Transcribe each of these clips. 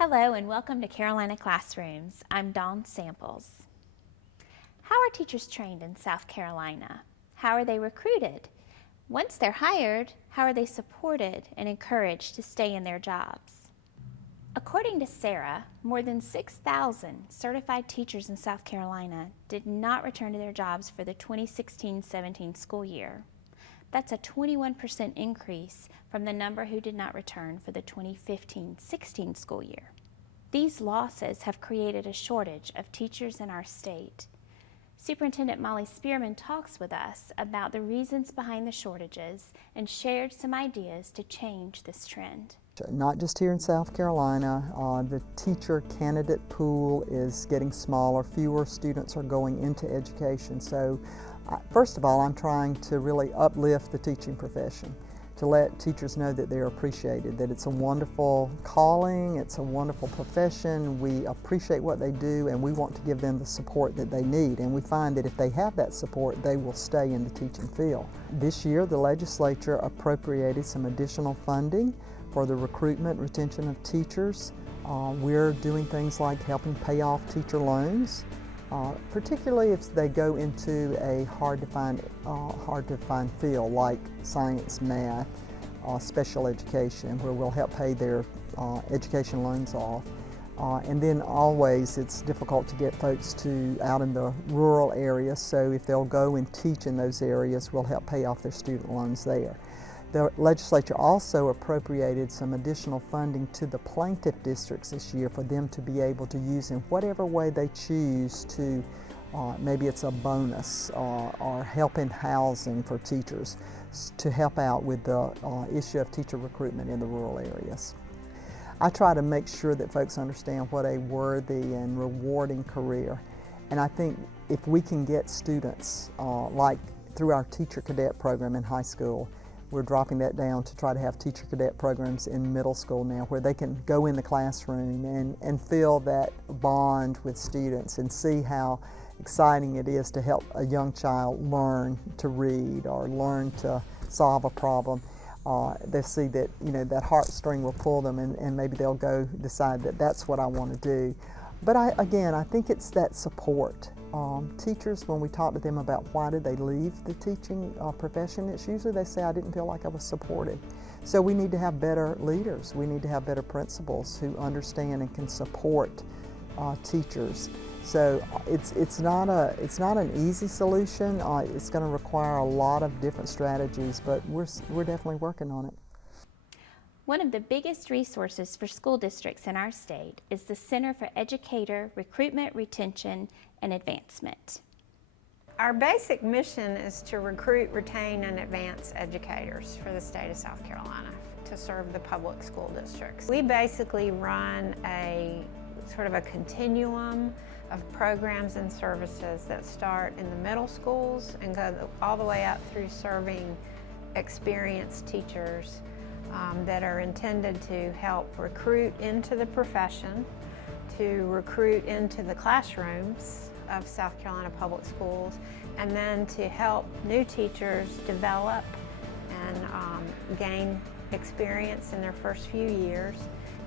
Hello and welcome to Carolina Classrooms. I'm Dawn Samples. How are teachers trained in South Carolina? How are they recruited? Once they're hired, how are they supported and encouraged to stay in their jobs? According to CERRA, more than 6,000 certified teachers in South Carolina did not return to their jobs for the 2016-17 school year. That's a 21% increase from the number who did not return for the 2015-16 school year. These losses have created a shortage of teachers in our state. Superintendent Molly Spearman talks with us about the reasons behind the shortages and shared some ideas to change this trend. Not just here in South Carolina, the teacher candidate pool is getting smaller. Fewer students are going into education. So first of all, I'm trying to really uplift the teaching profession, to let teachers know that they're appreciated, that it's a wonderful calling, it's a wonderful profession. We appreciate what they do and we want to give them the support that they need. And we find that if they have that support, they will stay in the teaching field. This year, the legislature appropriated some additional funding for the recruitment, retention of teachers. We're doing things like helping pay off teacher loans, particularly if they go into a hard to find field like science, math, special education, where we'll help pay their education loans off. And then always it's difficult to get folks out in the rural areas, so if they'll go and teach in those areas, we'll help pay off their student loans there. The legislature also appropriated some additional funding to the plaintiff districts this year for them to be able to use in whatever way they choose to, maybe it's a bonus or help in housing for teachers, to help out with the issue of teacher recruitment in the rural areas. I try to make sure that folks understand what a worthy and rewarding career. And I think if we can get students, like through our Teacher Cadet program in high school, we're dropping that down to try to have teacher cadet programs in middle school now, where they can go in the classroom and feel that bond with students and see how exciting it is to help a young child learn to read or learn to solve a problem. They see that, that heartstring will pull them, and maybe they'll go decide that that's what I want to do. But I think it's that support. Teachers, when we talk to them about why did they leave the teaching profession, it's usually they say, I didn't feel like I was supported. So we need to have better leaders. We need to have better principals who understand and can support teachers. So it's not an easy solution. It's going to require a lot of different strategies, but we're definitely working on it. One of the biggest resources for school districts in our state is the Center for Educator Recruitment, Retention, and Advancement. Our basic mission is to recruit, retain, and advance educators for the state of South Carolina to serve the public school districts. We basically run a sort of a continuum of programs and services that start in the middle schools and go all the way up through serving experienced teachers that are intended to help recruit into the profession, to recruit into the classrooms of South Carolina public schools, and then to help new teachers develop and gain experience in their first few years,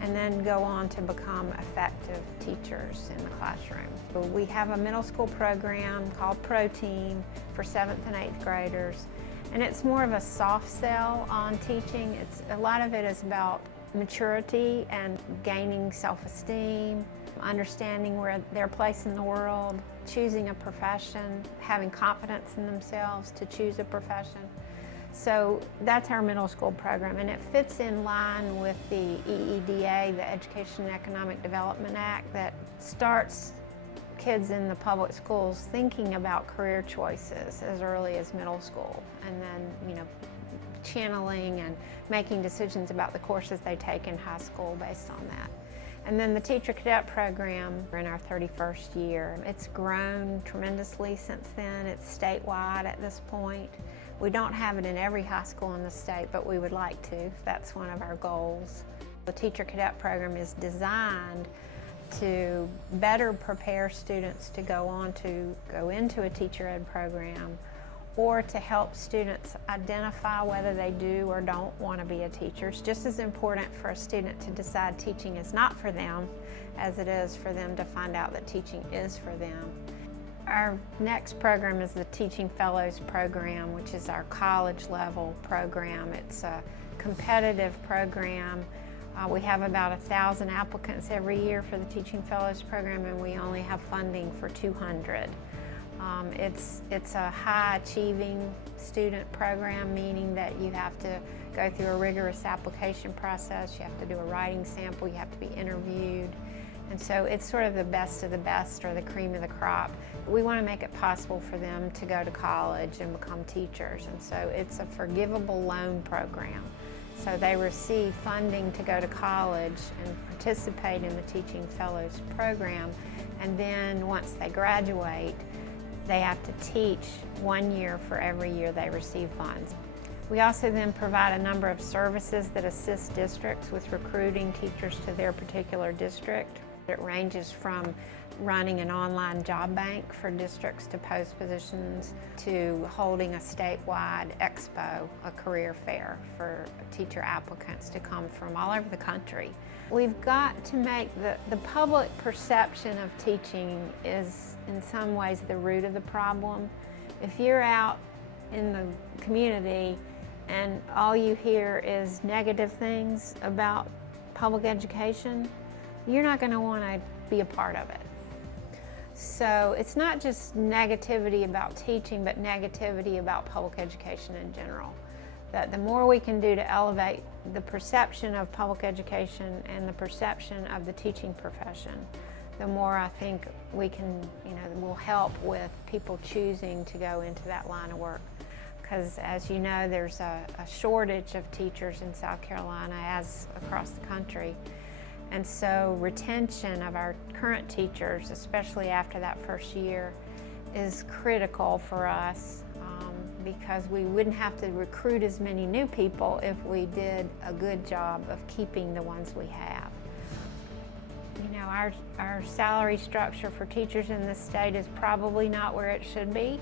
and then go on to become effective teachers in the classroom. So we have a middle school program called Pro Team for 7th and 8th graders. And it's more of a soft sell on teaching. A lot of it is about maturity and gaining self-esteem, understanding where their place in the world, choosing a profession, having confidence in themselves to choose a profession. So that's our middle school program, and it fits in line with the EEDA, the Education and Economic Development Act, that starts kids in the public schools thinking about career choices as early as middle school, and then channeling and making decisions about the courses they take in high school based on that. And then the Teacher Cadet program, we're in our 31st year. It's grown tremendously since then. It's statewide at this point. We don't have it in every high school in the state, but we would like to. That's one of our goals. The Teacher Cadet program is designed to better prepare students to go into a teacher ed program or to help students identify whether they do or don't want to be a teacher. It's just as important for a student to decide teaching is not for them as it is for them to find out that teaching is for them. Our next program is the Teaching Fellows program, which is our college level program. It's a competitive program. We have about 1,000 applicants every year for the Teaching Fellows program, and we only have funding for 200. It's a high achieving student program, meaning that you have to go through a rigorous application process, you have to do a writing sample, you have to be interviewed. And so it's sort of the best of the best, or the cream of the crop. We want to make it possible for them to go to college and become teachers. And so it's a forgivable loan program. So they receive funding to go to college and participate in the Teaching Fellows program. And then once they graduate, they have to teach 1 year for every year they receive funds. We also then provide a number of services that assist districts with recruiting teachers to their particular district. It ranges from running an online job bank for districts to post positions, to holding a statewide expo, a career fair for teacher applicants to come from all over the country. We've got to make the public perception of teaching is in some ways the root of the problem. If you're out in the community and all you hear is negative things about public education, you're not going to want to be a part of it. So it's not just negativity about teaching, but negativity about public education in general. That the more we can do to elevate the perception of public education and the perception of the teaching profession, the more I think we can, will help with people choosing to go into that line of work. Because as you know, there's a shortage of teachers in South Carolina, as across the country. And so retention of our current teachers, especially after that first year, is critical for us because we wouldn't have to recruit as many new people if we did a good job of keeping the ones we have. Our salary structure for teachers in this state is probably not where it should be.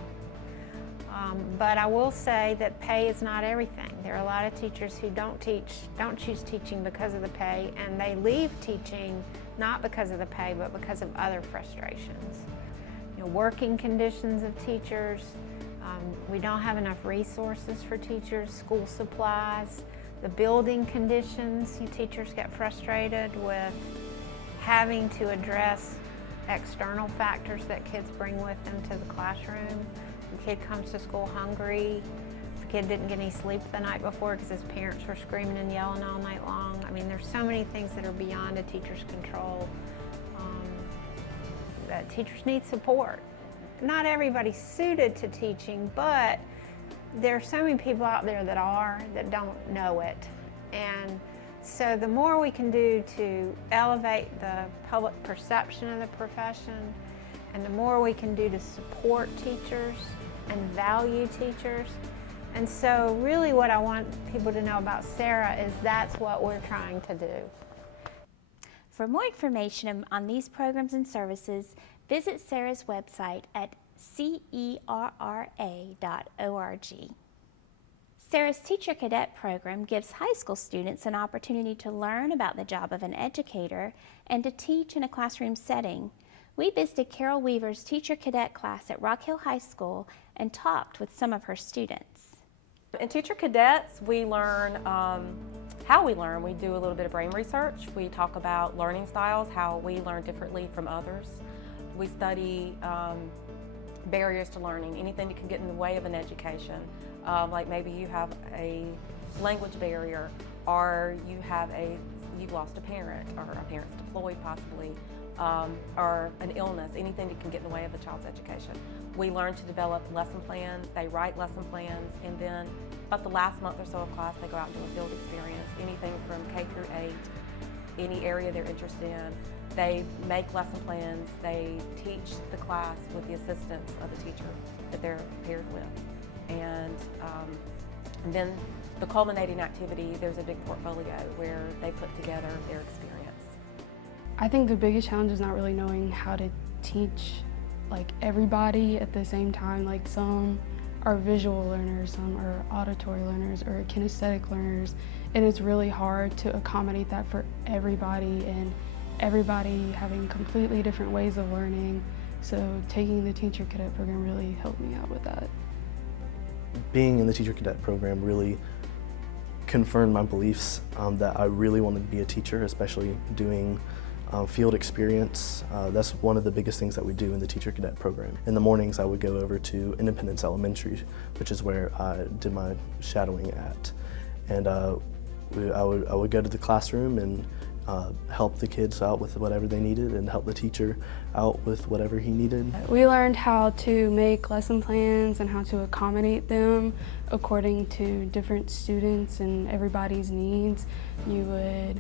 But I will say that pay is not everything. There are a lot of teachers who don't choose teaching because of the pay, and they leave teaching not because of the pay, but because of other frustrations. Working conditions of teachers, we don't have enough resources for teachers, school supplies, the building conditions. Teachers get frustrated with having to address external factors that kids bring with them to the classroom. The kid comes to school hungry. The kid didn't get any sleep the night before because his parents were screaming and yelling all night long. I mean, there's so many things that are beyond a teacher's control. That teachers need support. Not everybody's suited to teaching, but there are so many people out there that don't know it. And so the more we can do to elevate the public perception of the profession, and the more we can do to support teachers and value teachers. And so really what I want people to know about CERRA is that's what we're trying to do. For more information on these programs and services, visit CERRA's website at cerra.org. CERRA's Teacher Cadet program gives high school students an opportunity to learn about the job of an educator and to teach in a classroom setting. We visited Carol Weaver's Teacher Cadet class at Rock Hill High School and talked with some of her students. In Teacher Cadets, we learn how we learn. We do a little bit of brain research. We talk about learning styles, how we learn differently from others. We study barriers to learning, anything that can get in the way of an education. Like maybe you have a language barrier, or you've lost a parent, or a parent's deployed possibly, or an illness, anything that can get in the way of a child's education. We learn to develop lesson plans. They write lesson plans, and then about the last month or so of class, they go out and do a field experience, anything from K through 8, any area they're interested in. They make lesson plans. They teach the class with the assistance of the teacher that they're paired with. And then the culminating activity, there's a big portfolio where they put together their experience. I think the biggest challenge is not really knowing how to teach everybody at the same time. Some are visual learners, some are auditory learners or kinesthetic learners, and it's really hard to accommodate that for everybody, and everybody having completely different ways of learning. So taking the Teacher Cadet program really helped me out with that. Being in the Teacher Cadet program really confirmed my beliefs that I really wanted to be a teacher, especially doing field experience. That's one of the biggest things that we do in the Teacher Cadet program. In the mornings I would go over to Independence Elementary, which is where I did my shadowing at. And I would go to the classroom and help the kids out with whatever they needed and help the teacher out with whatever he needed. We learned how to make lesson plans and how to accommodate them according to different students and everybody's needs. You would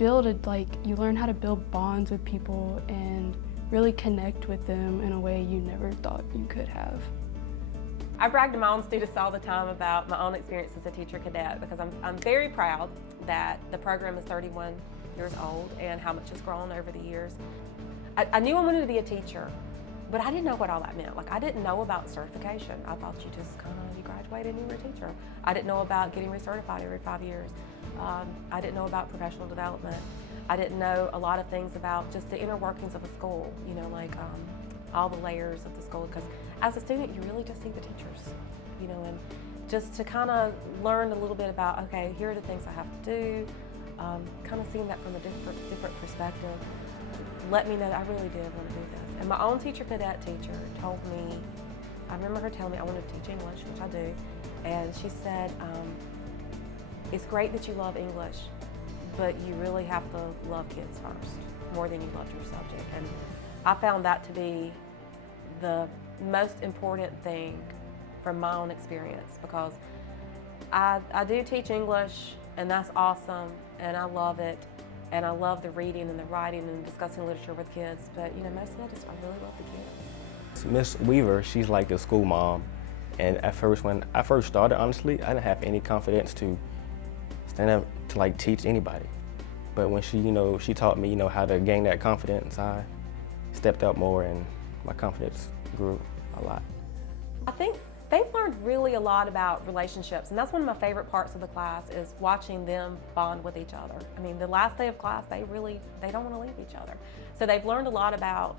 you learn how to build bonds with people and really connect with them in a way you never thought you could have. I brag to my own students all the time about my own experience as a teacher cadet because I'm very proud that the program is 31 years old and how much has grown over the years. I knew I wanted to be a teacher, but I didn't know what all that meant. Like, I didn't know about certification. I thought you just you graduated and you were a teacher. I didn't know about getting recertified every 5 years. I didn't know about professional development. I didn't know a lot of things about just the inner workings of a school, you know, like all the layers of the school, because as a student you really just see the teachers, you know, and just to kind of learn a little bit about, okay, here are the things I have to do, kind of seeing that from a different perspective, let me know that I really did want to do this. And my own teacher cadet teacher told me, I remember her telling me I wanted to teach English, which I do, and she said, it's great that you love English, but you really have to love kids first, more than you loved your subject. And I found that to be the most important thing from my own experience, because I do teach English, and that's awesome, and I love it, and I love the reading and the writing and discussing literature with kids, but you know, mostly I really love the kids. Miss Weaver, she's like a school mom, and at first, when I first started, honestly, I didn't have any confidence to stand up to like teach anybody. But when she, she taught me, how to gain that confidence, I stepped up more and my confidence grew a lot. I think they've learned really a lot about relationships, and that's one of my favorite parts of the class is watching them bond with each other. I mean, the last day of class, they don't want to leave each other. So they've learned a lot about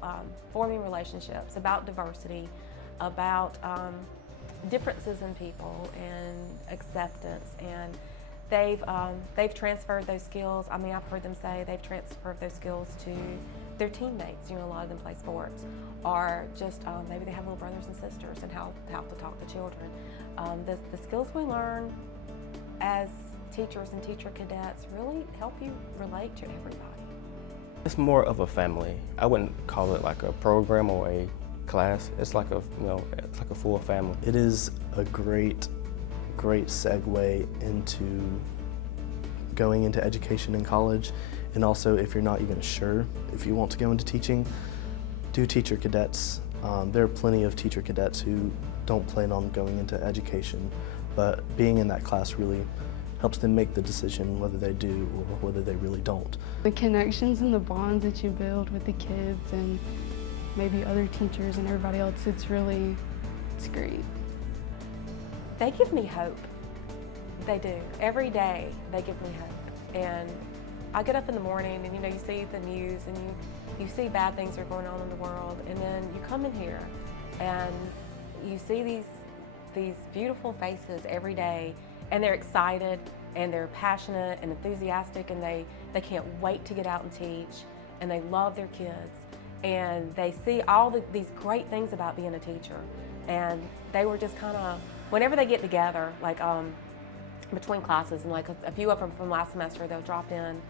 forming relationships, about diversity, about differences in people and acceptance, and they've transferred those skills. I mean, I've heard them say they've transferred those skills to their teammates. You know, a lot of them play sports, or just maybe they have little brothers and sisters, and how to talk to children. The skills we learn as teachers and teacher cadets really help you relate to everybody. It's more of a family. I wouldn't call it like a program or a class. It's like it's like a full family. It is a great segue into going into education in college, and also if you're not even sure if you want to go into teaching, do teacher cadets. There are plenty of teacher cadets who don't plan on going into education, but being in that class really helps them make the decision whether they do or whether they really don't. The connections and the bonds that you build with the kids and maybe other teachers and everybody else, it's great. They give me hope. They do. Every day they give me hope. And I get up in the morning and you see the news and you see bad things are going on in the world, and then you come in here and you see these beautiful faces every day, and they're excited and they're passionate and enthusiastic, and they can't wait to get out and teach, and they love their kids, and they see all these great things about being a teacher. And they were just kind of, whenever they get together, like between classes, and like a few of them from last semester, they'll drop in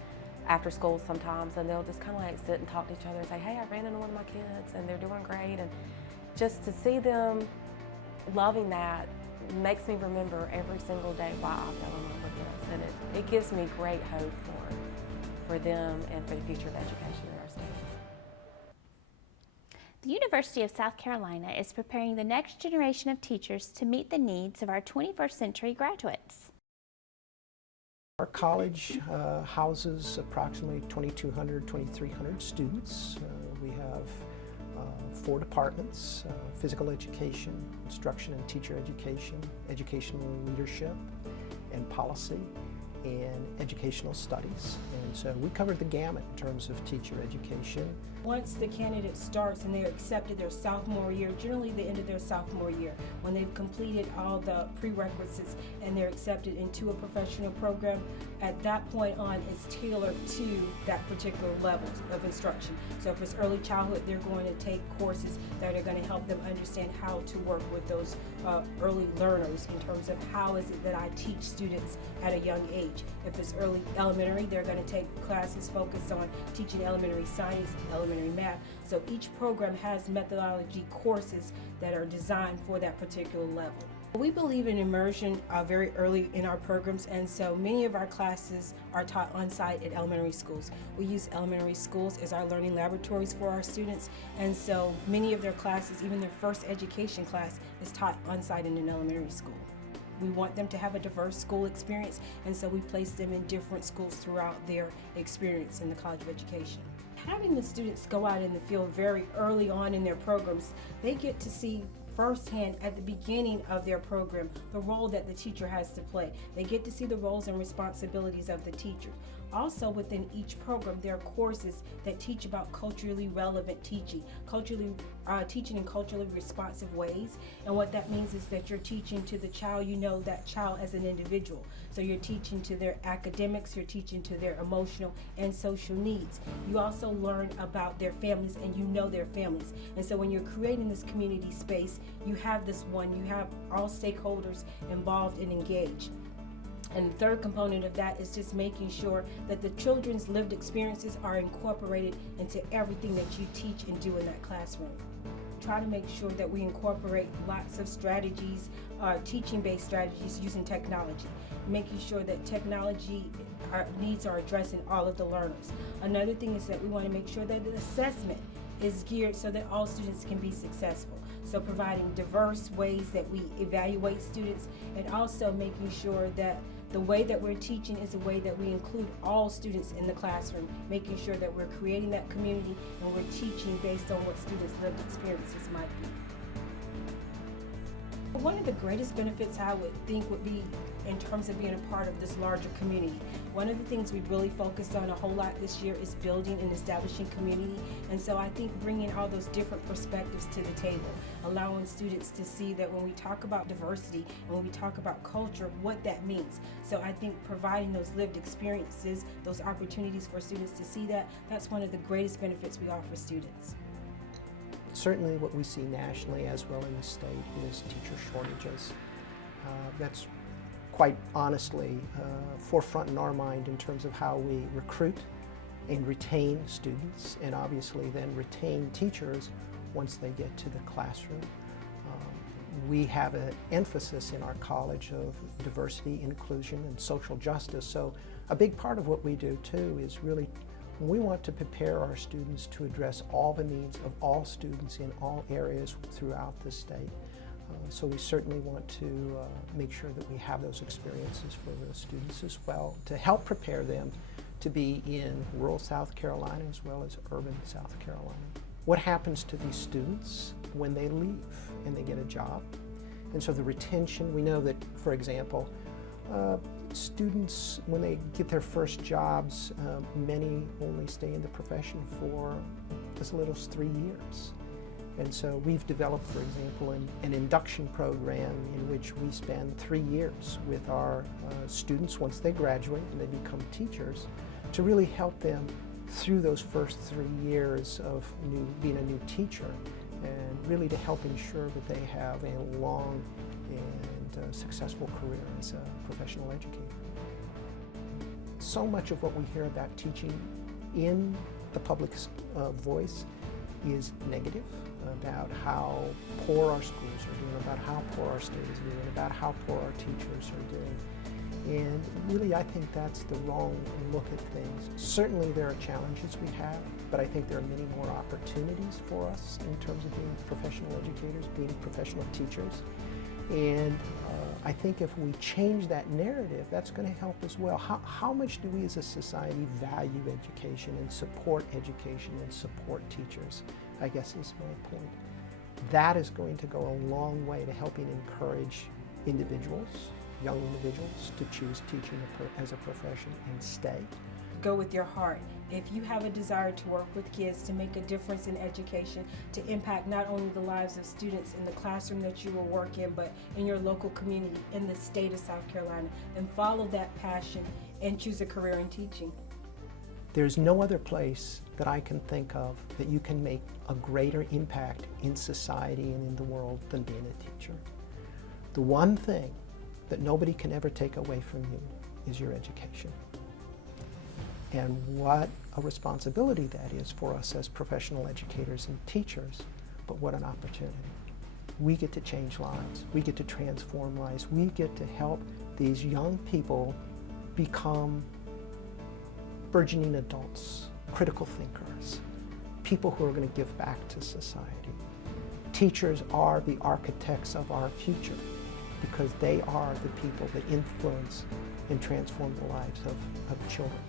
after school sometimes, and they'll just kind of like sit and talk to each other and say, hey, I ran into one of my kids and they're doing great. And just to see them loving that makes me remember every single day why I fell in love with this. And it gives me great hope for them and for the future of education in our state. The University of South Carolina is preparing the next generation of teachers to meet the needs of our 21st century graduates. Our college houses approximately 2,200, 2,300 students. We have 4 departments: physical education, instruction and teacher education, educational leadership and policy, and educational studies. And so we covered the gamut in terms of teacher education. Once the candidate starts and they're accepted their sophomore year, generally the end of their sophomore year, when they've completed all the prerequisites and they're accepted into a professional program, at that point on it's tailored to that particular level of instruction. So if it's early childhood, they're going to take courses that are going to help them understand how to work with those early learners in terms of how is it that I teach students at a young age. If it's early elementary, they're going to take classes focused on teaching elementary science, elementary math. So each program has methodology courses that are designed for that particular level. We believe in immersion very early in our programs, and so many of our classes are taught on site at elementary schools. We use elementary schools as our learning laboratories for our students, and so many of their classes, even their first education class, is taught on site in an elementary school. We want them to have a diverse school experience, and so we place them in different schools throughout their experience in the College of Education. Having the students go out in the field very early on in their programs, they get to see firsthand at the beginning of their program the role that the teacher has to play. They get to see the roles and responsibilities of the teacher. Also within each program, there are courses that teach about culturally relevant teaching, teaching in culturally responsive ways. And what that means is that you're teaching to the child, you know that child as an individual. So you're teaching to their academics, you're teaching to their emotional and social needs. You also learn about their families and you know their families. And so when you're creating this community space, you have you have all stakeholders involved and engaged. And the third component of that is just making sure that the children's lived experiences are incorporated into everything that you teach and do in that classroom. Try to make sure that we incorporate lots of strategies, teaching-based strategies using technology, making sure that technology needs are addressed in all of the learners. Another thing is that we want to make sure that the assessment is geared so that all students can be successful. So providing diverse ways that we evaluate students, and also making sure that the way that we're teaching is a way that we include all students in the classroom, making sure that we're creating that community and we're teaching based on what students' lived experiences might be. One of the greatest benefits I would think would be in terms of being a part of this larger community. One of the things we really focused on a whole lot this year is building and establishing community. And so I think bringing all those different perspectives to the table, allowing students to see that when we talk about diversity and when we talk about culture, what that means. So I think providing those lived experiences, those opportunities for students to see that, that's one of the greatest benefits we offer students. Certainly what we see nationally as well in the state is teacher shortages. That's quite honestly forefront in our mind in terms of how we recruit and retain students, and obviously then retain teachers once they get to the classroom. We have an emphasis in our college of diversity, inclusion, and social justice. So a big part of what we do too is really we want to prepare our students to address all the needs of all students in all areas throughout the state. So we certainly want to make sure that we have those experiences for those students as well, to help prepare them to be in rural South Carolina as well as urban South Carolina. What happens to these students when they leave and they get a job? And so the retention, we know that, for example, students, when they get their first jobs, many only stay in the profession for as little as 3 years. And so we've developed, for example, an induction program in which we spend 3 years with our students once they graduate and they become teachers, to really help them through those first 3 years of being a new teacher, and really to help ensure that they have a long and successful career as a professional educator. So much of what we hear about teaching in the public voice is negative, about how poor our schools are doing, about how poor our state is doing, about how poor our teachers are doing. And really, I think that's the wrong look at things. Certainly there are challenges we have, but I think there are many more opportunities for us in terms of being professional educators, being professional teachers. And I think if we change that narrative, that's going to help as well. How much do we as a society value education and support education and support teachers, I guess is my point. That is going to go a long way to helping encourage individuals, young individuals, to choose teaching as a profession and stay. Go with your heart. If you have a desire to work with kids, to make a difference in education, to impact not only the lives of students in the classroom that you will work in, but in your local community, in the state of South Carolina, then follow that passion and choose a career in teaching. There's no other place that I can think of that you can make a greater impact in society and in the world than being a teacher. The one thing that nobody can ever take away from you is your education. And what a responsibility that is for us as professional educators and teachers, but what an opportunity. We get to change lives. We get to transform lives. We get to help these young people become burgeoning adults, critical thinkers, people who are going to give back to society. Teachers are the architects of our future because they are the people that influence and transform the lives of children.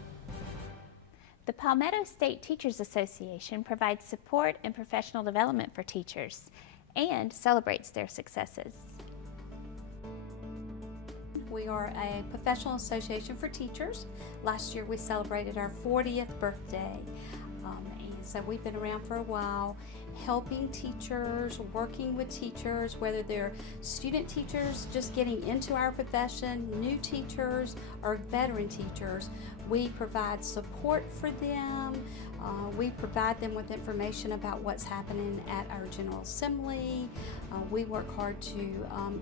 The Palmetto State Teachers Association provides support and professional development for teachers and celebrates their successes. We are a professional association for teachers. Last year we celebrated our 40th birthday. And so we've been around for a while, helping teachers, working with teachers, whether they're student teachers just getting into our profession, new teachers, or veteran teachers. We provide support for them. We provide them with information about what's happening at our General Assembly. We work hard to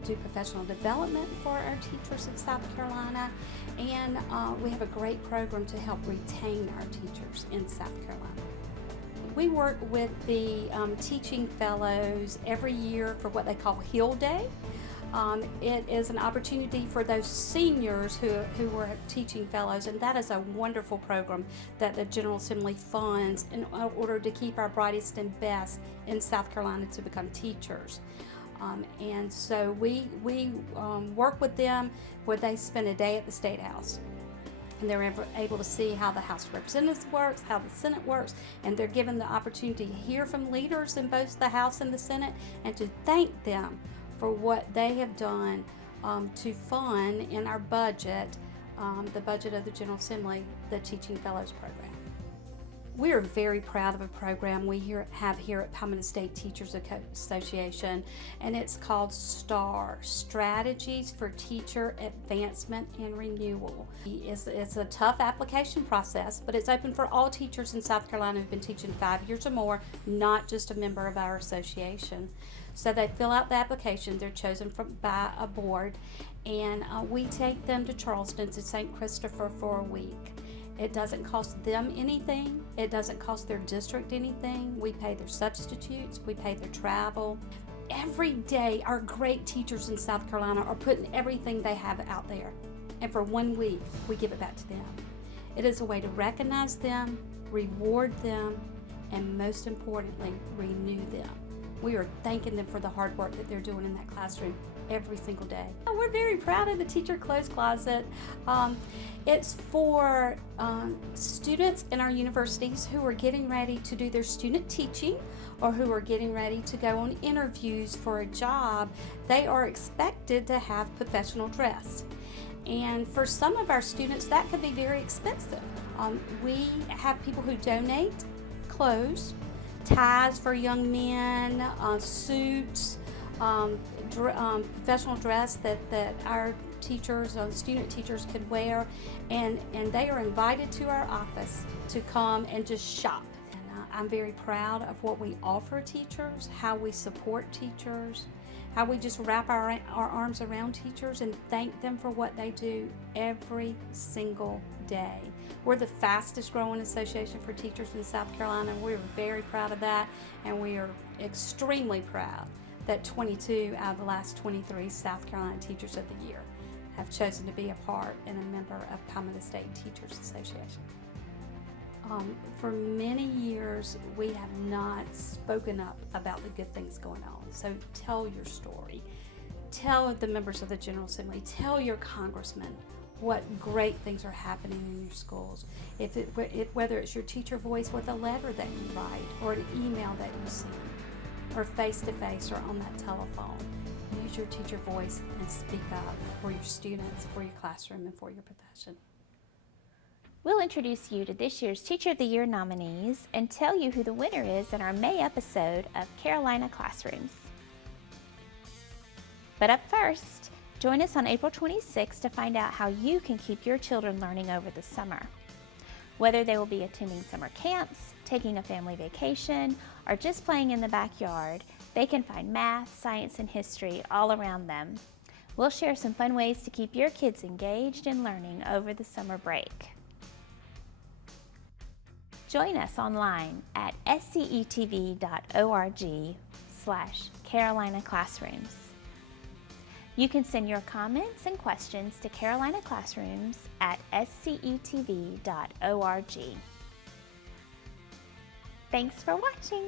do professional development for our teachers in South Carolina, and we have a great program to help retain our teachers in South Carolina. We work with the teaching fellows every year for what they call Hill Day. It is an opportunity for those seniors who were teaching fellows, and that is a wonderful program that the General Assembly funds in order to keep our brightest and best in South Carolina to become teachers. And so we work with them where they spend a day at the State House. And they're able to see how the House of Representatives works, how the Senate works, and they're given the opportunity to hear from leaders in both the House and the Senate and to thank them for what they have done to fund in our budget, the budget of the General Assembly, the Teaching Fellows Program. We are very proud of a program we have here at Palmetto State Teachers Association, and it's called STAR, Strategies for Teacher Advancement and Renewal. It's a tough application process, but it's open for all teachers in South Carolina who've been teaching 5 years or more, not just a member of our association. So they fill out the application, they're chosen by a board, and we take them to Charleston to St. Christopher for a week. It doesn't cost them anything. It doesn't cost their district anything. We pay their substitutes. We pay their travel. Every day, our great teachers in South Carolina are putting everything they have out there. And for 1 week, we give it back to them. It is a way to recognize them, reward them, and most importantly, renew them. We are thanking them for the hard work that they're doing in that classroom every single day. We're very proud of the Teacher Clothes Closet. It's for students in our universities who are getting ready to do their student teaching or who are getting ready to go on interviews for a job. They are expected to have professional dress. And for some of our students, that could be very expensive. We have people who donate clothes, ties for young men, suits, professional dress that our teachers, student teachers could wear, and they are invited to our office to come and just shop. And I'm very proud of what we offer teachers, how we support teachers, how we just wrap our arms around teachers and thank them for what they do every single day. We're the fastest growing association for teachers in South Carolina. We're very proud of that, and we are extremely proud that 22 out of the last 23 South Carolina Teachers of the Year have chosen to be a part and a member of Palmetto State Teachers Association. For many years, we have not spoken up about the good things going on. So tell your story. Tell the members of the General Assembly, tell your congressman what great things are happening in your schools. Whether it's your teacher voice with a letter that you write, or an email that you send, or face-to-face or on that telephone. Use your teacher voice and speak up for your students, for your classroom, and for your profession. We'll introduce you to this year's Teacher of the Year nominees and tell you who the winner is in our May episode of Carolina Classrooms. But up first, join us on April 26th to find out how you can keep your children learning over the summer. Whether they will be attending summer camps, taking a family vacation, or just playing in the backyard, they can find math, science, and history all around them. We'll share some fun ways to keep your kids engaged in learning over the summer break. Join us online at scetv.org/Carolina Classrooms. You can send your comments and questions to Carolina Classrooms at scetv.org. Thanks for watching.